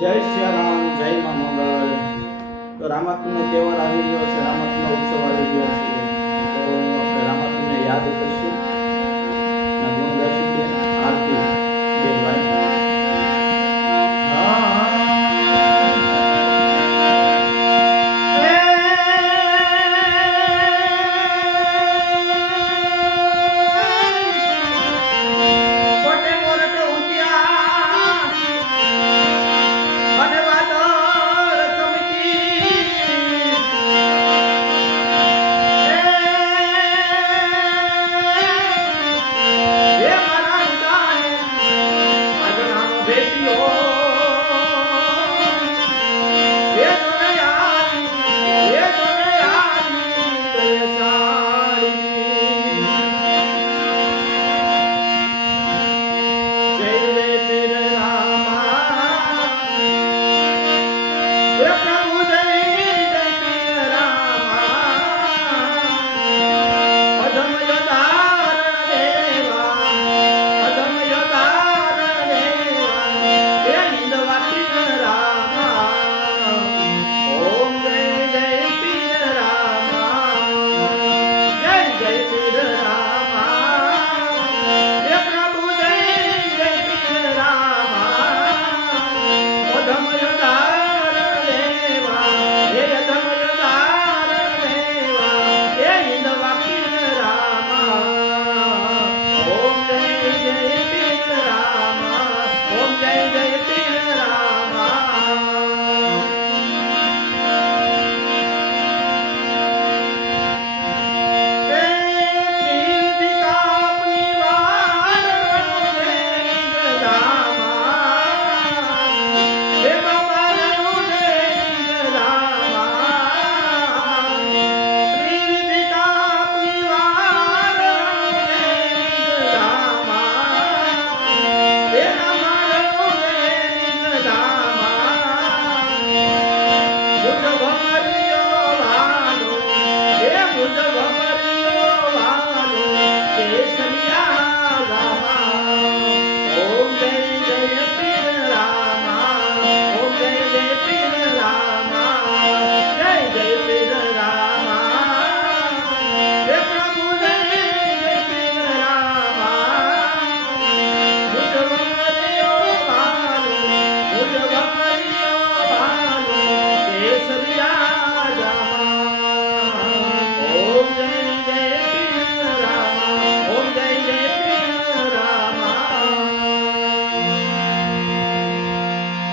જય શ્રી રામ જય મા મંગલ. તો રામાત્મનો તહેવાર આવી ગયો છે રામાત્મા Olha pra aí.